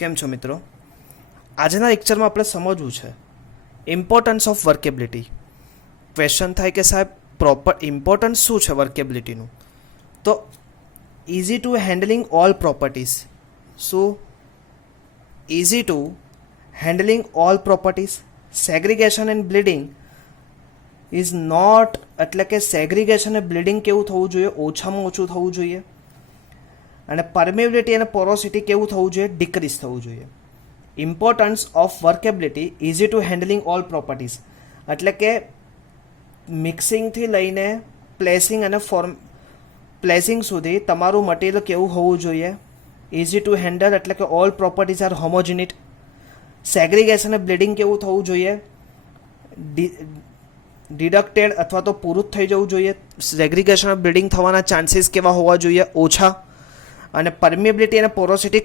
કેમ છો મિત્રો? આજના લેક્ચરમાં આપણે સમજવું છે ઇમ્પોર્ટન્સ ઓફ વર્કેબિલિટી. ક્વેશ્ચન થાય કે સાહેબ પ્રોપર ઇમ્પોર્ટન્સ શું છે વર્કેબિલિટીનું? તો easy to handling all properties. શું? Easy to handling all properties. Segregation and bleeding is not, એટલે કે સેગ્રીગેશન અને બ્લીડિંગ કેવું થવું જોઈએ? ઓછામાં ઓછું થવું જોઈએ. અને પરમેબિલિટી અને પોરોસિટી કેવું થવું જોઈએ? ડિક્રીઝ થવું જોઈએ. Importance of workability easy to handling all properties, એટલે કે મિક્સિંગથી લઈને પ્લેસિંગ અને પ્લેસિંગ સુધી તમારું મટીરિયલ કેવું હોવું જોઈએ? ઇઝી ટુ હેન્ડલ, એટલે કે ઓલ પ્રોપર્ટીઝ આર હોમોજિનિટ. સેગ્રીગેશન અને બ્લીડિંગ કેવું થવું જોઈએ? ડિડક્ટેડ અથવા તો પૂરું જ થઈ જવું જોઈએ. સેગ્રીગેશન અને બ્લીડિંગ થવાના ચાન્સીસ કેવા હોવા જોઈએ? ઓછા. અને પરમિએબિલિટી અને પોરોસિટી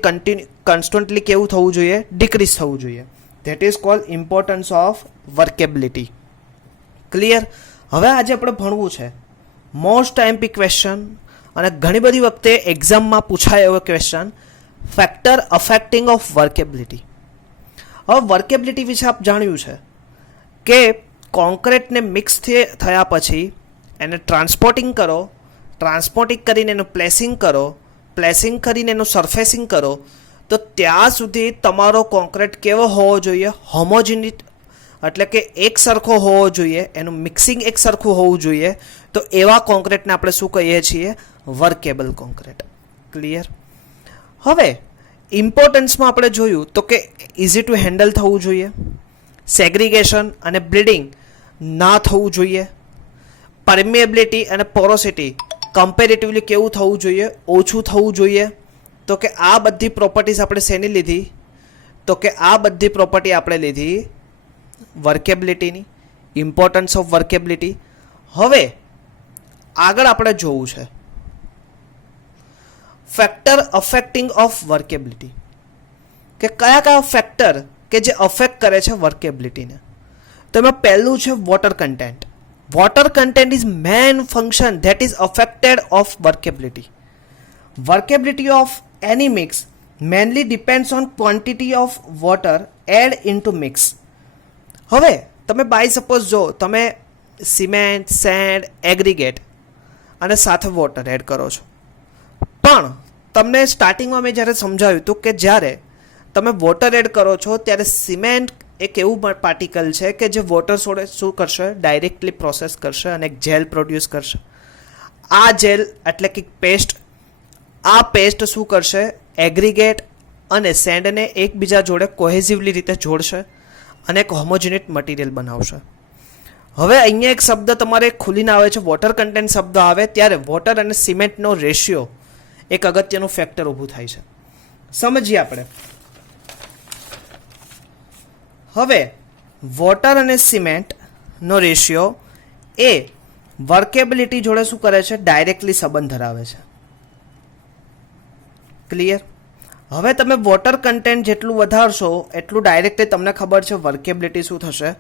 કોન્સ્ટન્ટલી કેવું થવું જોઈએ? ડિક્રીઝ થવું જોઈએ. That is called importance of workability. Clear? હવે આજે આપણે ભણવું છે મોસ્ટ આઈએમપી ક્વેશ્ચન અને ઘણી બધી વખતે એક્ઝામમાં પૂછાય એવો question, factor affecting of workability. હવે વર્કેબિલિટી વિશે આપ જાણ્યું છે કે કોન્ક્રીટને મિક્સ થયા પછી એને ટ્રાન્સપોર્ટિંગ કરો, ટ્રાન્સપોર્ટિંગ કરીને એનું પ્લેસિંગ કરો, પ્લેસિંગ કરીને એનું સરફેસિંગ કરો, તો ત્યાં સુધી તમારો કોન્ક્રીટ કેવો હોવો જોઈએ? હોમોજિનિટ, એટલે કે એક સરખો હોવો જોઈએ, એનું મિક્સિંગ એક સરખું હોવું જોઈએ. તો એવા કોન્ક્રીટને આપણે શું કહીએ છીએ? Workable concrete. ક્લિયર? હવે ઇમ્પોર્ટન્સમાં આપણે જોયું તો કે ઇઝી ટુ હેન્ડલ થવું જોઈએ, સેગ્રીગેશન અને બ્લીડિંગ ના થવું જોઈએ, પરમિએબિલિટી અને પોરોસિટી કમ્પેરેટિવલી કેવું થવું જોઈએ? ઓછું થવું જોઈએ. તો કે આ બધી પ્રોપર્ટીઝ આપણે શેની લીધી? તો કે આ બધી પ્રોપર્ટી આપણે લીધી વર્કેબિલિટીની, ઇમ્પોર્ટન્સ ઓફ વર્કેબિલિટી. હવે આગળ આપણે જોવું છે ફેક્ટર અફેક્ટિંગ ઓફ વર્કેબિલિટી, કે કયા કયા ફેક્ટર કે જે અફેક્ટ કરે છે વર્કેબિલિટીને. તો એમાં પહેલું છે water content. Water content is main function that is affected of workability. Workability of any mix mainly depends on quantity of water add into mix. હવે તમે બાય સપોઝ જો તમે સિમેન્ટ, સેન્ડ, એગ્રીગેટ અને સાથે વોટર એડ કરો છો, પણ તમને સ્ટાર્ટિંગમાં મેં જ્યારે સમજાવ્યું હતું કે જ્યારે તમે વોટર એડ કરો છો ત્યારે સિમેન્ટ એક એવું પાર્ટિકલ છે કે જે વોટર જોડે શું કરશે? ડાયરેક્ટલી પ્રોસેસ કરશે અને એક જેલ પ્રોડ્યુસ કરશે. આ જેલ એટલે કે પેસ્ટ, આ પેસ્ટ શું કરશે? એગ્રીગેટ અને સેન્ડને એકબીજા જોડે કોહેઝિવલી રીતે જોડશે અને એક હોમોજિનિટ મટીરિયલ બનાવશે. હવે અહીંયા એક શબ્દ તમારે ખુલીને આવે છે, વોટર કન્ટેન્ટ શબ્દ આવે ત્યારે વોટર અને સિમેન્ટનો રેશિયો એક અગત્યનું ફેક્ટર ઊભું થાય છે. સમજીએ આપણે. હવે વોટર અને સિમેન્ટનો રેશિયો એ વર્કેબિલિટી જોડે શું કરે છે? ડાયરેક્ટલી સંબંધ ધરાવે છે. ક્લિયર? હવે તમે વોટર કન્ટેન્ટ જેટલું વધારશો એટલું ડાયરેક્ટલી તમને ખબર છે વર્કેબિલિટી શું થશે?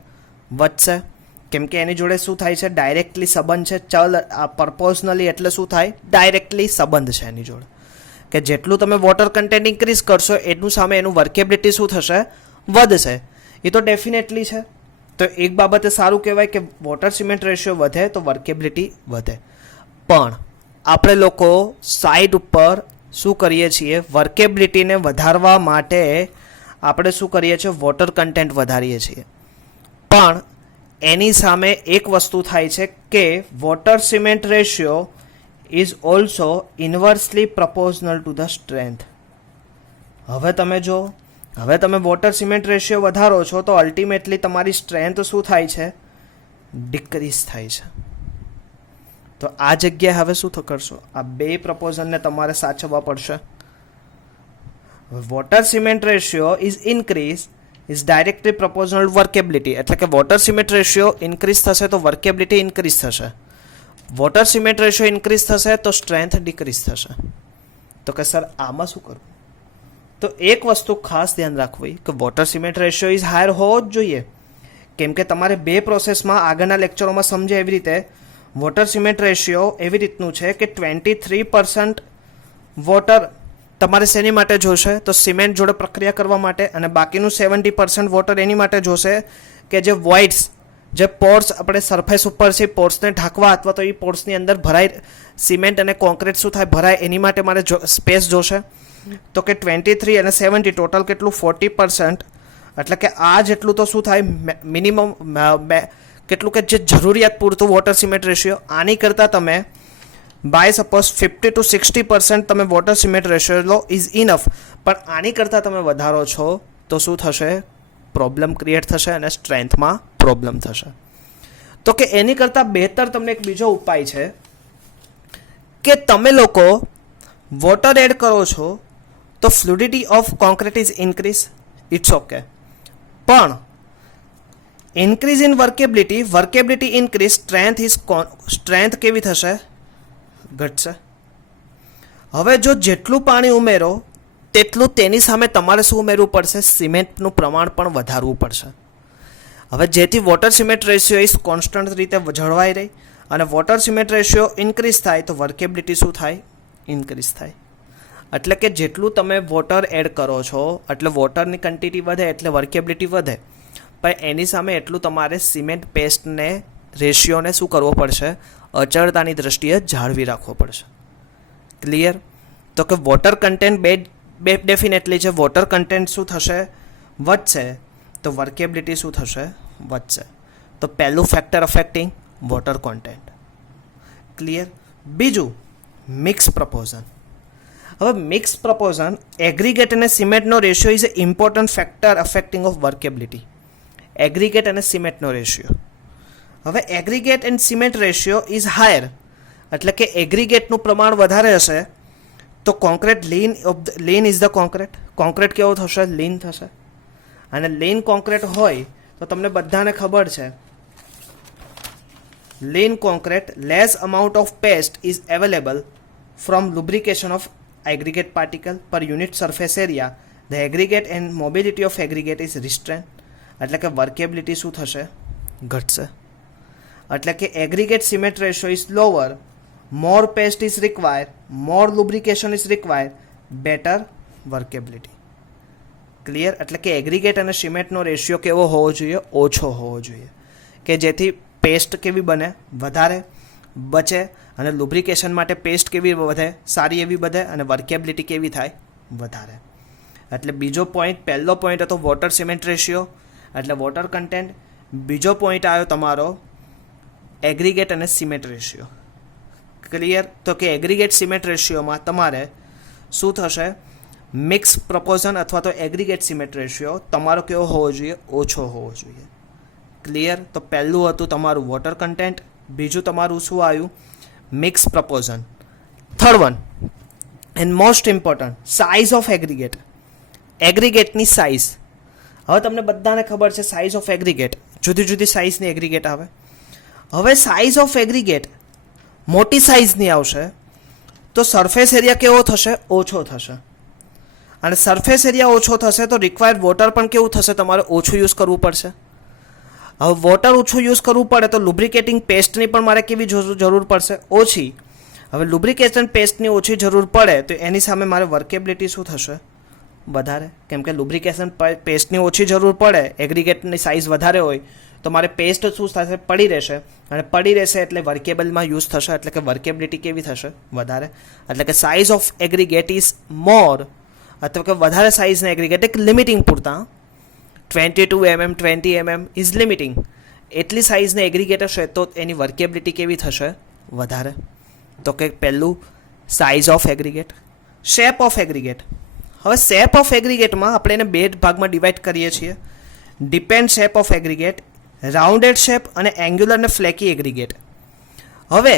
વધશે. કેમ કે એની જોડે શું થાય છે? ડાયરેક્ટલી સંબંધ છે. ચલ પ્રપોઝનલી એટલે શું થાય? ડાયરેક્ટલી સંબંધ છે એની જોડે, કે જેટલું તમે વોટર કન્ટેન્ટ ઇન્ક્રીઝ કરશો એટલું સામે એનું વર્કેબિલિટી શું થશે? વધશે. એ તો ડેફિનેટલી છે. તો એક બાબતે સારું કહેવાય કે વોટર સિમેન્ટ રેશિયો વધે તો વર્કેબિલિટી વધે. પણ આપણે લોકો સાઈડ ઉપર શું કરીએ છીએ? વર્કેબિલિટીને વધારવા માટે આપણે શું કરીએ છીએ? વોટર કન્ટેન્ટ વધારીએ છીએ. પણ એની સામે એક વસ્તુ થાય છે કે water cement ratio is also inversely proportional to the strength. હવે તમે વોટર સિમેન્ટ રેશિયો વધારો છો તો અલ્ટિમેટલી તમારી સ્ટ્રેન્થ શું થાય છે? ડિક્રીઝ થાય છે. તો આ જગ્યાએ હવે શું કરશો? આ બે પ્રપોઝલને તમારે સાચવવા પડશે. Water cement ratio is increase is directly પ્રપોઝનલ workability, એટલે કે વોટર સિમેન્ટ રેશિયો ઇન્ક્રીઝ થશે તો વર્કેબિલિટી ઇન્ક્રીઝ થશે. વોટર સિમેન્ટ રેશિયો ઇન્ક્રીઝ થશે તો સ્ટ્રેન્થ ડિક્રીઝ થશે. તો કે સર આમાં શું કરવું? તો એક વસ્તુ ખાસ ધ્યાન રાખવી કે water cement ratio is higher હોવો જ જોઈએ. કેમ કે તમારે બે પ્રોસેસમાં આગળના લેક્ચરોમાં સમજે એવી રીતે વોટર સિમેન્ટ રેશિયો એવી રીતનું છે કે 23% વોટર તમારે શેની માટે જોશે? તો સિમેન્ટ જોડે પ્રક્રિયા કરવા માટે, અને બાકીનું 70% વોટર એની માટે જોશે કે જે વોઇડ્સ, જે પોર્સ આપણે સરફેસ ઉપર છે પોર્સને ઢાંકવા અથવા તો એ પોર્સની અંદર ભરાય સિમેન્ટ અને કોન્ક્રીટ શું થાય ભરાય એની માટે મારે સ્પેસ જોશે. તો કે 23 અને 70 ટોટલ કેટલું 40%, એટલે કે આ જેટલું તો શું થાય મિનિમમ કેટલું કે જે જરૂરિયાત પૂરતું વોટર સિમેન્ટ રેશિયો. આની કરતાં તમે બાય સપોઝ 50 to 60% તમે water cement ratio low is enough, પણ આની કરતાં તમે વધારો છો તો શું થશે? પ્રોબ્લેમ ક્રિએટ થશે અને સ્ટ્રેન્થમાં પ્રોબ્લેમ થશે. તો કે એની કરતાં બહેતર તમને એક બીજો ઉપાય છે કે તમે લોકો વોટર એડ કરો છો તો fluidity of concrete is increase, it's okay, પણ increase in workability increase, strength કેવી થશે? ઘટશે. હવે જો જેટલું પાણી ઉમેરો તેટલું તેની સામે તમારે શું ઉમેરવું પડશે? સિમેન્ટનું પ્રમાણ પણ વધારવું પડશે. હવે જેથી water cement ratio is constant રીતે જળવાઈ રહી અને વોટર સિમેન્ટ રેશિયો ઇન્ક્રીઝ થાય તો વર્કેબિલિટી શું થાય? ઇન્ક્રીઝ થાય. એટલે કે જેટલું તમે વોટર એડ કરો છો એટલે વોટરની ક્વોન્ટિટી વધે એટલે વર્કેબિલિટી વધે, પણ એની સામે એટલું તમારે સિમેન્ટ પેસ્ટને રેશિયોને શું કરવો પડશે? અચળતાની દ્રષ્ટિએ જાળવી રાખવો પડશે. ક્લિયર? તો કે વોટર કન્ટેન્ટ બે ડેફિનેટલી છે. વોટર કન્ટેન્ટ શું થશે? વધશે તો વર્કેબિલિટી શું થશે? વધશે. તો પહેલું factor affecting water content. Clear? બીજું મિક્સ પ્રપોઝન. હવે મિક્સ પ્રપોઝન એગ્રીગેટ અને સિમેન્ટનો ratio is a important factor affecting of workability. Aggregate અને સિમેન્ટનો રેશિયો. હવે aggregate and cement ratio is higher, એટલે કે એગ્રીગેટનું પ્રમાણ વધારે હશે તો concrete lean is the concrete કેવો થશે? લીન થશે. અને લીન કોન્ક્રીટ હોય તો તમને બધાને ખબર છે lean concrete less amount of paste is available from lubrication of aggregate particle per unit surface area. The aggregate and mobility of aggregate is restrained. એટલે કે વર્કેબિલિટી શું થશે? ઘટશે. એટલે કે aggregate cement ratio is lower, more paste is required, more lubrication is required, better workability. Clear? એટલે કે aggregate અને સિમેન્ટનો રેશિયો કેવો હોવો જોઈએ? ઓછો હોવો જોઈએ, કે જેથી પેસ્ટ કેવી બને? વધારે બચે, અને લુબ્રિકેશન માટે પેસ્ટ કેવી વધે? સારી એવી વધે, અને વર્કેબિલિટી કેવી થાય? વધારે. એટલે બીજો પોઈન્ટ, પહેલો પોઈન્ટ હતો વોટર સિમેન્ટ રેશિયો એટલે વોટર કન્ટેન્ટ. બીજો પોઈન્ટ આવ્યો તમારો એગ્રીગેટ અને સિમેન્ટ રેશિયો. ક્લિયર? તો કે એગ્રીગેટ સિમેન્ટ રેશિયોમાં તમારે શું થશે? મિક્સ પ્રપોઝન અથવા તો એગ્રીગેટ સિમેન્ટ રેશિયો તમારો કેવો હોવો જોઈએ? ઓછો હોવો જોઈએ. ક્લિયર? તો પહેલું હતું તમારું વોટર કન્ટેન્ટ, બીજું તમારું શું આવ્યું? Mix proportion. Third one and most important, size of aggregate. એગ્રીગેટની સાઇઝ. હવે તમને બધાને ખબર છે સાઇઝ ઓફ એગ્રીગેટ, જુદી જુદી સાઇઝની એગ્રીગેટ આવે. હવે સાઇઝ ઓફ એગ્રીગેટ મોટી સાઇઝની આવશે તો સરફેસ એરિયા કેવો થશે? ઓછો થશે. અને સરફેસ એરિયા ઓછો થશે તો રિક્વાયર્ડ વોટર પણ કેવું થશે? તમારે ઓછું યુઝ કરવું પડશે. હવે વોટર ઓછું યુઝ કરવું પડે તો લુબ્રિકેટિંગ પેસ્ટની પણ મારે કેવી જરૂર પડશે? ઓછી. હવે લુબ્રિકેશન પેસ્ટની ઓછી જરૂર પડે તો એની સામે મારે વર્કેબિલિટી શું થશે? વધારે. કેમ કે લુબ્રિકેશન પેસ્ટની ઓછી જરૂર પડે, એગ્રીગેટની સાઇઝ વધારે હોય તો મારે પેસ્ટ શું થશે? પડી રહેશે, અને પડી રહેશે એટલે વર્કેબલમાં યુઝ થશે, એટલે કે વર્કેબિલિટી કેવી થશે? વધારે. એટલે કે size of aggregate is more, અથવા કે વધારે સાઇઝના એગ્રીગેટ એક લિમિટિંગ પૂરતા 22 mm 20 mm ઇઝ લિમિટિંગ. એટલી સાઇઝના એગ્રીગેટ હશે તો એની વર્કેબિલિટી કેવી થશે? વધારે. તો કે પહેલું size of aggregate. Shape of aggregate. હવે શેપ ઓફ એગ્રીગેટમાં આપણે એને બે ભાગમાં ડિવાઈડ કરીએ છીએ. Depend shape of aggregate, rounded shape અને એંગ્યુલર અને ફ્લેકી એગ્રીગેટ. હવે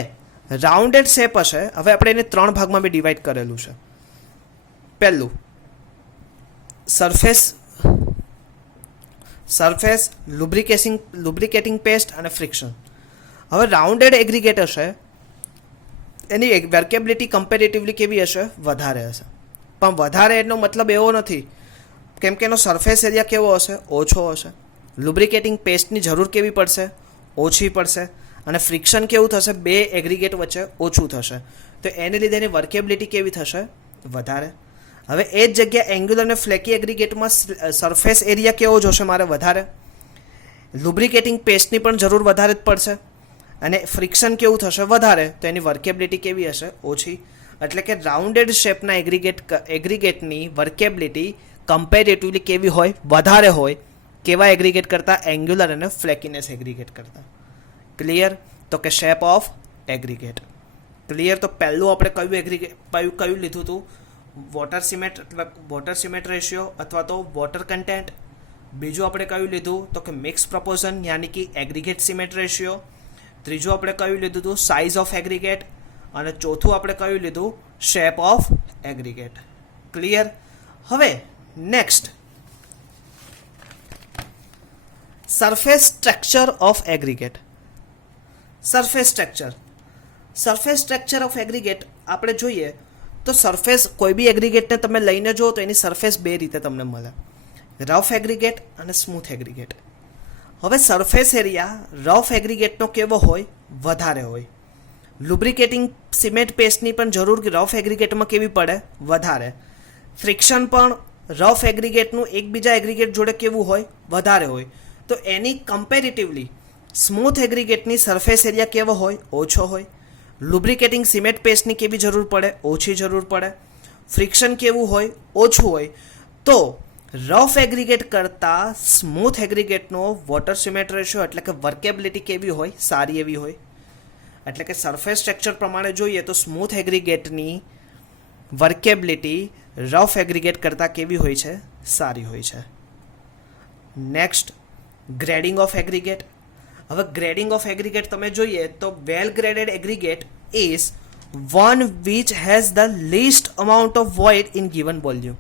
રાઉન્ડેડ શેપ હશે, હવે આપણે એને ત્રણ ભાગમાં બી ડિવાઈડ કરેલું છે. પહેલું સરફેસ લુબ્રિકેટિંગ પેસ્ટ અને ફ્રિક્શન. હવે રાઉન્ડેડ એગ્રીગેટ હશે એની વર્કેબિલિટી કમ્પેરેટિવલી કેવી હશે? વધારે હશે. પણ વધારે એનો મતલબ એવો નથી, કેમ કે એનો સરફેસ એરિયા કેવો હશે? ઓછો હશે. લુબ્રિકેટિંગ પેસ્ટની જરૂર કેવી પડશે? ઓછી પડશે. અને ફ્રિક્શન કેવું થશે? બે એગ્રીગેટ વચ્ચે ઓછું થશે. તો એને લીધે એની વર્કેબિલિટી કેવી થશે? વધારે. હવે એ જ જગ્યા એંગ્યુલર અને ફ્લેકી એગ્રીગેટમાં સરફેસ એરિયા કેવો જોશે મારે? વધારે. લુબ્રિકેટિંગ પેસ્ટની પણ જરૂર વધારે જ પડશે અને ફ્રિક્શન કેવું થશે? વધારે. તો એની વર્કેબિલિટી કેવી હશે? ઓછી. એટલે કે રાઉન્ડેડ શેપના એગ્રીગેટની વર્કેબિલિટી કમ્પેરેટિવલી કેવી હોય? વધારે હોય. કેવા એગ્રીગેટ કરતાં? એંગ્યુલર અને ફ્લેકીનેસ એગ્રીગેટ કરતાં. ક્લિયર? તો કે શેપ ઓફ એગ્રીગેટ. ક્લિયર? તો પહેલું આપણે કયું લીધું હતું? વોટર સિમેન્ટ રેશિયો અથવા તો વોટર કન્ટેન્ટ. બીજું આપણે કયું લીધું? તો કે મિક્સ પ્રપોર્શન યાની કે એગ્રીગેટ સિમેન્ટ રેશિયો. ત્રીજું આપણે કયું લીધું હતું? Size of aggregate. અને ચોથું આપણે કયું લીધું? Shape of aggregate. ક્લિયર? હવે next, surface structure of aggregate. Surface structure of aggregate આપણે જોઈએ તો સરફેસ કોઈ બી એગ્રીગેટને તમે લઈને જુઓ તો એની સરફેસ બે રીતે તમને મળે, રફ એગ્રીગેટ અને સ્મૂથ એગ્રીગેટ. હવે સરફેસ એરિયા રફ એગ્રીગેટનો કેવો હોય? વધારે હોય. લુબ્રિકેટિંગ સિમેન્ટ પેસ્ટની પણ જરૂર રફ એગ્રીગેટમાં કેવી પડે? વધારે. ફ્રિક્શન પણ રફ એગ્રીગેટનું એકબીજા એગ્રીગેટ જોડે કેવું હોય? વધારે હોય. તો એની કમ્પેરેટિવલી સ્મૂથ એગ્રીગેટની સરફેસ એરિયા કેવો હોય? ઓછો હોય. લુબ્રિકેટિંગ સિમેન્ટ પેસ્ટની કેવી જરૂર પડે? ઓછી જરૂર પડે. ફ્રિક્શન કેવું હોય? ઓછું હોય. તો રફ એગ્રીગેટ કરતાં સ્મૂથ એગ્રીગેટનો વોટર સિમેન્ટ રેશિયો એટલે કે વર્કેબિલિટી કેવી હોય? સારી એવી હોય. એટલે કે સરફેસ સ્ટ્રક્ચર પ્રમાણે જોઈએ તો સ્મૂથ એગ્રીગેટની વર્કેબિલિટી રફ એગ્રીગેટ કરતાં કેવી હોય છે? સારી હોય છે. Next, grading of aggregate. હવે ગ્રેડિંગ ઓફ એગ્રીગેટ તમે જોઈએ તો well graded aggregate is one which has the least amount of void in given volume.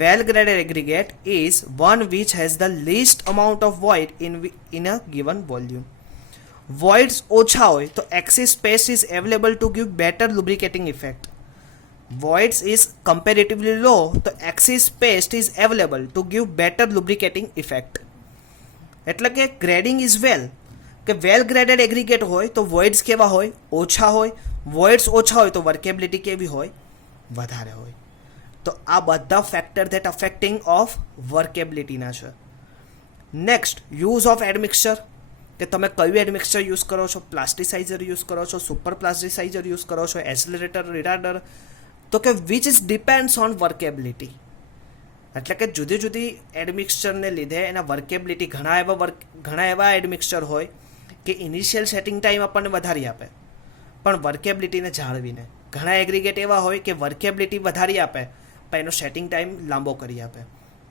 Well graded aggregate is one which has the least amount of void in a given volume. Voids ઓછા હોય તો excess space is available to give better lubricating effect. voids is comparatively low તો excess paste is available to give better lubricating effect. એટલે કે grading is well કે વેલ graded aggregate હોય તો voids કેવા હોય? ઓછા હોય. voids ઓછા હોય તો વર્કેબિલિટી કેવી હોય? વધારે હોય. તો આ બધા ફેક્ટર ધેટ અફેક્ટિંગ ઓફ વર્કેબિલિટીના છે. નેક્સ્ટ, યુઝ ઓફ એડમિક્સચર કે તમે કયું એડમિક્સચર યુઝ કરો છો? પ્લાસ્ટિસાઇઝર યુઝ કરો છો, સુપર પ્લાસ્ટિસાઇઝર યુઝ કરો છો, એક્સલરેટર, રિટાર્ડર. તો કે which is depends on workability. એટલે કે જુદી જુદી એડમિક્સચરને લીધે એના વર્કેબિલિટી ઘણા એવા એડમિક્સચર હોય કે ઇનિશિયલ સેટિંગ ટાઈમ આપણને વધારી આપે પણ વર્કેબિલિટીને જાળવીને. ઘણા એગ્રીગેટ એવા હોય કે વર્કેબિલિટી વધારી આપે પણ એનો સેટિંગ ટાઈમ લાંબો કરી આપે.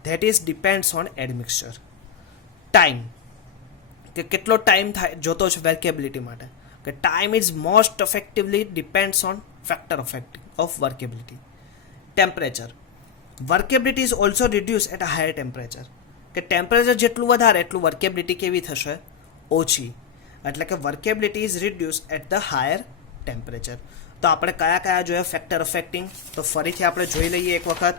That is depends on admixture. Time કે કેટલો ટાઈમ જોતો છે વર્કેબિલિટી માટે, કે time is most effectively depends on factor of workability. Temperature. Workability is also reduce at a higher temperature. કે ટેમ્પરેચર જેટલું વધારે એટલું વર્કેબિલિટી કેવી થશે? ઓછી. એટલે કે workability is reduce at the higher temperature. તો આપણે કયા જોયા ફેક્ટર અફેક્ટિંગ? તો ફરીથી આપણે જોઈ લઈએ એક વખત.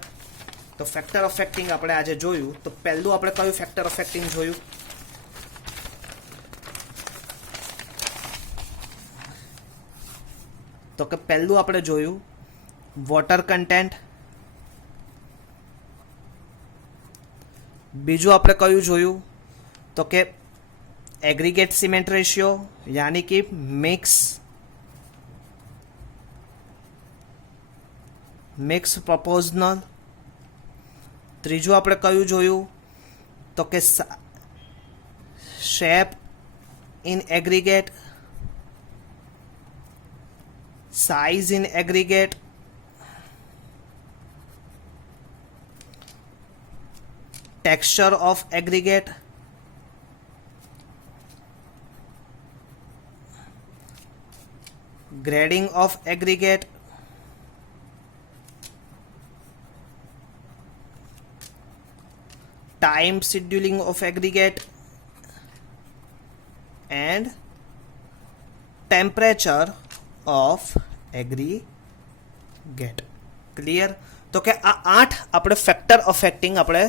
તો ફેક્ટર અફેક્ટિંગ આપણે આજે જોયું. તો પહેલું આપણે કયું ફેક્ટર અફેક્ટિંગ જોયું? તો કે પહેલું આપણે જોયું વોટર કન્ટેન્ટ. બીજું આપણે કયું જોયું? તો કે એગ્રીગેટ સિમેન્ટ રેશિયો યાની કે મિક્સ પ્રોપોર્શનલ. ત્રીજું આપણે કયું જોયું? તો કે shape in aggregate, size in aggregate, texture of aggregate, grading of aggregate, time scheduling of aggregate and temperature of aggregate. Clear? તો કે આ 8 આપણે ફેક્ટર અફેક્ટિંગ આપણે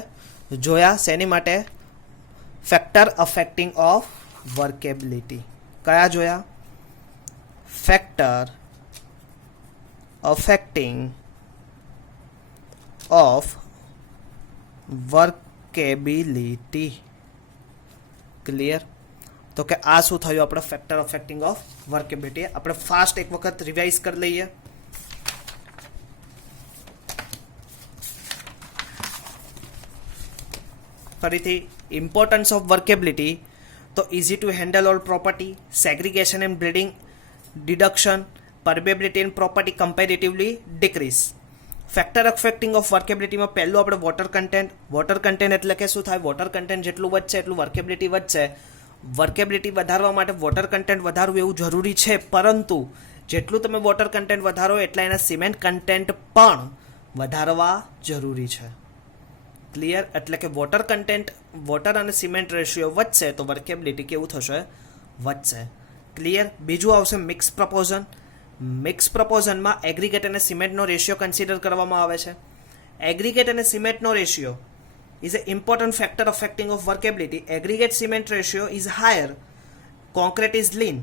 જોયા. શેની માટે? Factor affecting of workability. કયા જોયા? Factor affecting of workability. Clear? તો કે આ શું થયું આપણે ફેક્ટર અફેક્ટિંગ ઓફ વર્કેબિલિટી. આપણે ફાસ્ટ એક વખત રિવાઇઝ કરી લઈએ. ફરીથી ઇમ્પોર્ટન્સ ઓફ વર્કેબિલિટી. તો easy to handle all property, segregation and bleeding, deduction, permeability and property comparatively decrease. Factor affecting of વર્કેબિલિટીમાં પહેલું આપણે વોટર કન્ટેન્ટ. વોટર કન્ટેન્ટ એટલે કે શું થાય? વોટર કન્ટેન્ટ જેટલું વધશે એટલું વર્કેબિલિટી વધશે. વર્કેબિલિટી વધારવા માટે વોટર કન્ટેન્ટ વધારવું એવું જરૂરી છે, પરંતુ જેટલું તમે વોટર કન્ટેન્ટ વધારો એટલા એના સિમેન્ટ કન્ટેન્ટ પણ વધારવા જરૂરી છે. ક્લિયર? એટલે કે વોટર કન્ટેન્ટ, વોટર અને સિમેન્ટ રેશિયો વધશે તો વર્કેબિલિટી કેવું થશે? વધશે. ક્લિયર? બીજું આવશે મિક્સ પ્રપોઝન. મિક્સ પ્રપોઝનમાં એગ્રીગેટ અને સિમેન્ટનો રેશિયો કન્સિડર કરવામાં આવે છે. એગ્રીગેટ અને સિમેન્ટનો ratio is a important factor affecting of workability. Aggregate cement ratio is higher, concrete is lean.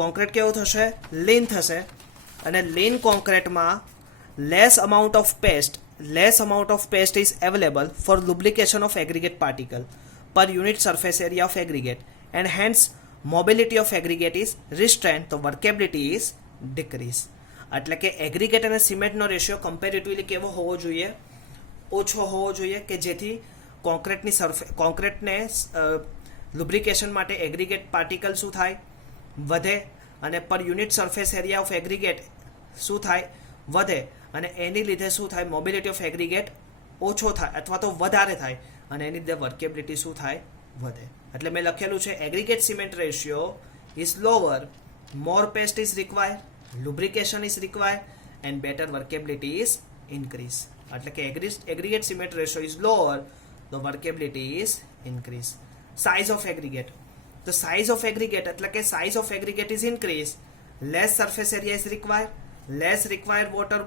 Concrete કેવું થશે? લીન થશે. અને લીન કોન્ક્રીટમાં less amount of paste is available for lubrication of aggregate particle per unit surface area of aggregate, and hence mobility of aggregate is restrained, તો workability is decrease. એટલે કે aggregate અને સિમેન્ટનો રેશિયો કમ્પેરેટિવલી કેવો હોવો જોઈએ? ઓછો હોવો જોઈએ, કે જેથી કોન્ક્રીટને લુબ્રિકેશન માટે એગ્રીગેટ પાર્ટિકલ શું થાય? વધે. અને પર unit surface area of aggregate શું થાય? વધે. અને એની લીધે શું થાય? મોબિલિટી ઓફ એગ્રીગેટ ઓછો થાય અથવા તો વધારે થાય, અને એની લીધે વર્કેબિલિટી શું થાય? વધે. એટલે મેં લખેલું છે aggregate cement ratio is lower, more paste is required, lubrication is required, and better workability is increase. એટલે કે aggregate cement ratio is lower, the workability is increase. Size of aggregate. The size of aggregate એટલે કે size of aggregate is increase, less surface area is required, less required water,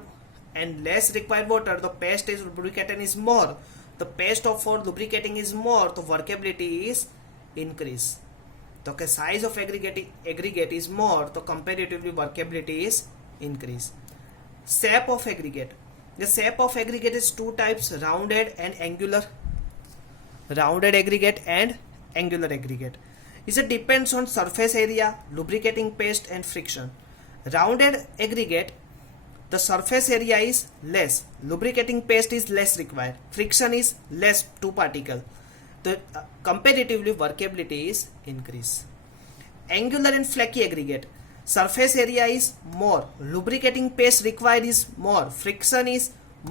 and less required water, the paste is lubricated is more, the paste of for lubricating is more, the workability is increase. તો કે size of aggregate is more, તો comparatively workability is increase. Shape of aggregate. The shape of aggregate is two types, rounded and angular. Rounded aggregate and angular aggregate. It depends on surface area, lubricating paste and friction. Rounded aggregate, the surface area is less, lubricating paste is less required, friction is less to particle. The comparatively workability is increase. Angular and flaky aggregate, surface area is more, lubricating paste required is more, friction is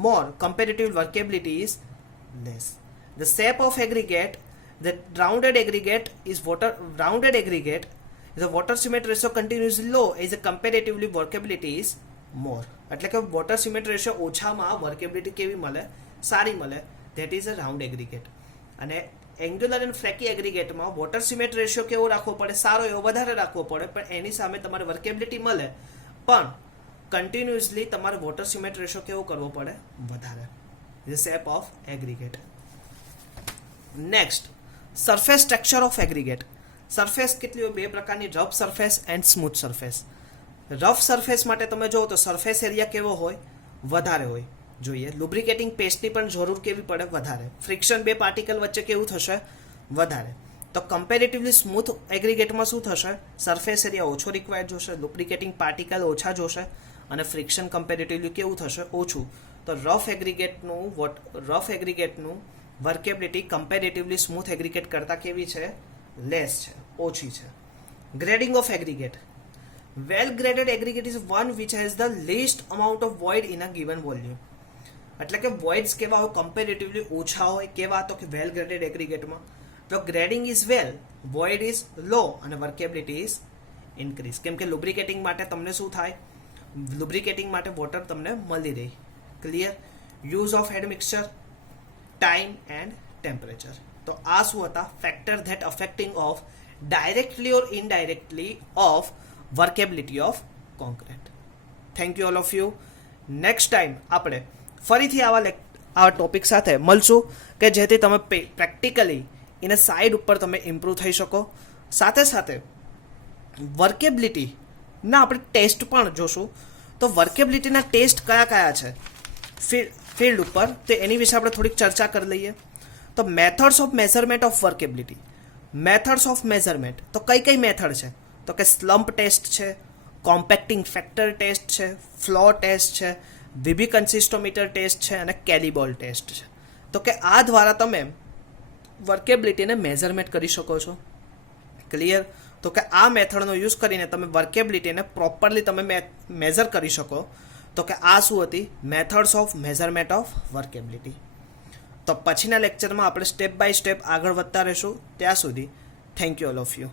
more, comparative workability is less. The shape of aggregate, the rounded aggregate, the water cement ratio continues low, is a comparatively workability is more. એટલે કે water cement ratio ઓછામાં workability કેવી મળે? સારી મળે. That is a round aggregate. અને angular and flaky એગ્રીગેટમાં water cement ratio કેવો રાખવો પડે? સારો એવો વધારે રાખવો પડે, પણ એની સામે તમારે વર્કેબિલિટી મળે, પણ કન્ટિન્યુઅસલી તમારે વોટર સિમેન્ટ રેશિયો કેવો કરવો પડે? વધારે. The shape of aggregate. Next, surface texture of aggregate. Surface કેટલી હોય? બે પ્રકારની, rough surface and smooth surface. Rough surface માટે તમે જુઓ તો સરફેસ એરિયા કેવો હોય? વધારે હોય જોઈએ. લુબ્રિકેટિંગ પેસ્ટની પણ જરૂર કેવી પડે? વધારે. ફ્રિક્શન બે પાર્ટિકલ વચ્ચે કેવું થશે? વધારે. તો કમ્પેરેટિવલી સ્મૂથ એગ્રીગેટમાં શું થશે? સરફેસ એરિયા ઓછો રિક્વાયર્ડ જોશે, લુબ્રિકેટિંગ પાર્ટિકલ ઓછા જોશે, અને ફ્રિક્શન કમ્પેરેટિવલી કેવું થશે? ઓછું. તો રફ એગ્રીગેટનું વર્કેબિલિટી કમ્પેરેટિવલી સ્મૂથ એગ્રીગેટ કરતાં કેવી છે? લેસ છે, ઓછી છે. Grading of aggregate. Well graded aggregate is one which has the least amount of void in a given volume. એટલે કે voids કેવા હોય? કમ્પેરેટિવલી ઓછા હોય. કેવા? તો કે વેલ ગ્રેડેડ એગ્રીગેટમાં. તો grading is well, void is low, અને વર્કેબિલિટી ઇઝ ઇન્ક્રીઝ. કેમ કે લુબ્રિકેટિંગ માટે તમને શું થાય? લુબ્રિકેટિંગ માટે વોટર તમને મળી રહે. Clear? Use of admixture, time and temperature. તો આ શું હતા? Factor that affecting of directly or indirectly of workability of concrete. Thank you all of you. Next time આપણે ફરીથી આવા ટોપિક સાથે મળશું, કે જેથી તમે પ્રેક્ટિકલી એને સાઈડ ઉપર તમે ઇમ્પ્રૂવ થઈ શકો. સાથે સાથે વર્કેબિલિટીના આપણે ટેસ્ટ પણ જોશું. તો વર્કેબિલિટીના ટેસ્ટ કયા કયા છે? ફિલ્ડ ઉપર, તો એની વિશે આપણે થોડીક ચર્ચા કરી લઈએ. તો methods of measurement of workability. Methods of measurement તો કઈ કઈ મેથડ છે? તો કે સ્લમ્પ ટેસ્ટ છે, કોમ્પેક્ટિંગ ફેક્ટર ટેસ્ટ છે, ફ્લો ટેસ્ટ છે, વિબી કન્સિસ્ટોમીટર ટેસ્ટ છે અને કેલીબોલ ટેસ્ટ છે. તો કે આ દ્વારા તમે વર્કેબિલિટીને મેઝરમેન્ટ કરી શકો છો. ક્લિયર? તો કે આ મેથડનો યુઝ કરીને તમે વર્કેબિલિટીને પ્રોપરલી તમે મેઝર કરી શકો. તો કે આ શું હતી? Methods of measurement of workability. તો પછીના લેક્ચરમાં આપણે સ્ટેપ બાય સ્ટેપ આગળ વધતા રહીશું. ત્યાં સુધી thank you all of you.